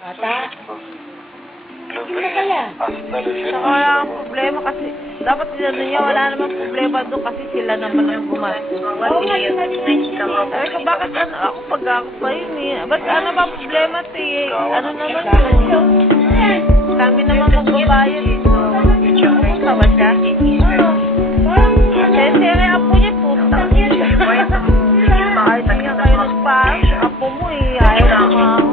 Ata? Ano kaya? Saka wala akong problema kasi dapat sila niya wala namang problema doon kasi sila naman ang gumastos. Oo nga, Sabi ko, bakit ano ako pag ako pa yun eh? Ba't ano ba ang problema eh? Ano naman yun? Kami naman magbabayad eh. Pumunta ba siya? Kasi yung apo niya puta. Kahit hindi kayo nagpaas, apo mo eh. Ayaw naman.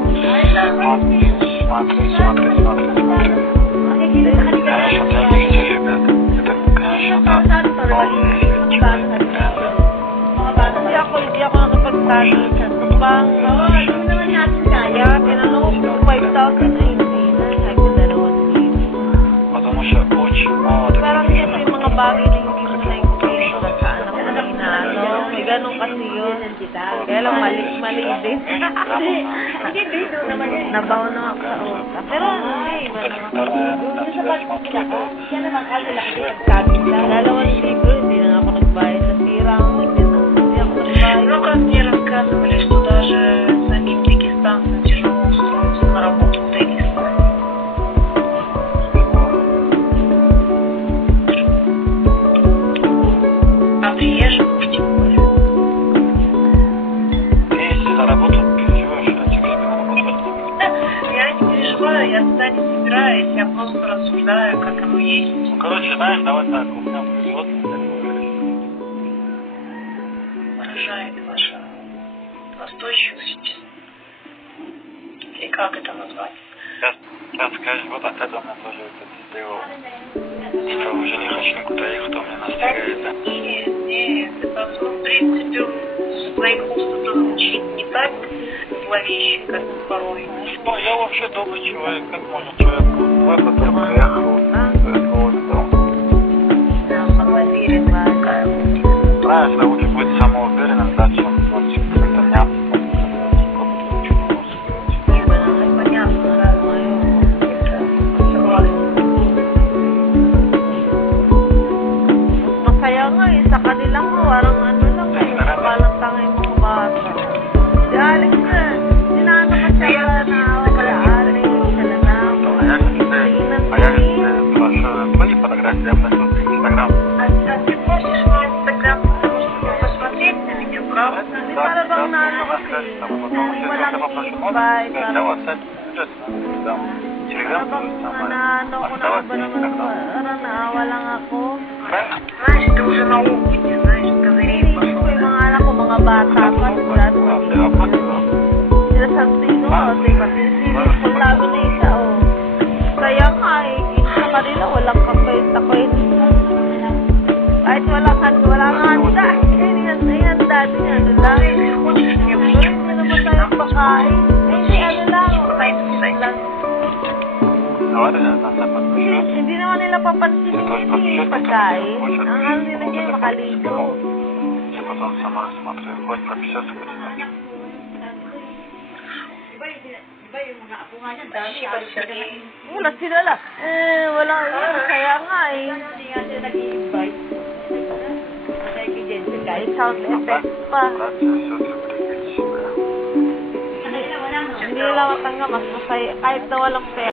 Hindi ako nakapagtalo sa tupang. Kaya kinano ko 5,000 na hindi na. Sabi ko 2,000. Parang ito yung mga bagay na hindi mo na sa anak mo na inaano. May ganun kasi yun. Kaya lang mali din. Hindi, doon naman yun. Nabaw na ako sa utak. Pero hindi, iba naman. Doon sa pagkakita ka, siya naman kasi laki nagkabit lang. 2,000 hindi na nga ako nagbayad sa sira. Hindi ako nagbayad. Ну, как мне рассказывали, что даже самим дагестанцам тяжело устроиться на работу в Дагестане. А приезжим уж тем более. Ты если за работу переживаешь, а тебе на работу? Я не переживаю, я туда не собираюсь, я просто рассуждаю, как оно есть. Ну, короче, знаешь, давай так, у меня производство Поражает ваша настойчивость. Или как это назвать? Сейчас скажешь, вот от этого меня тоже это сделал. Типа уже не хочу никуда ехать, кто меня настигает, да? Нет, это, в принципе, в своих устах звучит не так зловеще, как порой. Ну, я вообще добрый человек, как можно человек в это только приехал, знаешь, лучше быть самоуверенным, да, чем вот как-то няться. Masaya nga eh, sa kanilang parang ano lang eh, parang tanga yung mga bata. Si Alex na, sinano ka siya na kaya Alex, sila na ako. А я спрашиваю, были фотографии, я посмотрел в Инстаграм. А ты просишь мой Инстаграм, потому что посмотреть на меня, правда? Para bang naano kasi, walang invite, parang naano ko na ba naman, parang naawa lang ako. Знаешь, ты уже на опыте, знаешь, козырей Iniisip ko yung mga anak ko, mga bata pa, sigurado sila Santino, pati si lalo na isa, oh. Kaya nga eh, sa kanila, walang kapait. Kahit walang handa, hindi handa din, ano lang. Hindi naman tayo pakain. Hindi, ano lang. Hindi naman nila papansin yung pagkain. Ang ano nila dyan, makaligo. Потом сама смотрю, хоть прописаться будет. Wala sila lang. Wala yun. Kaya nga eh. Hindi nga siya nag-i-invite. Kahit sound effects pa. Hindi nila matanggap. Mas masaya. Kahit na walang pera.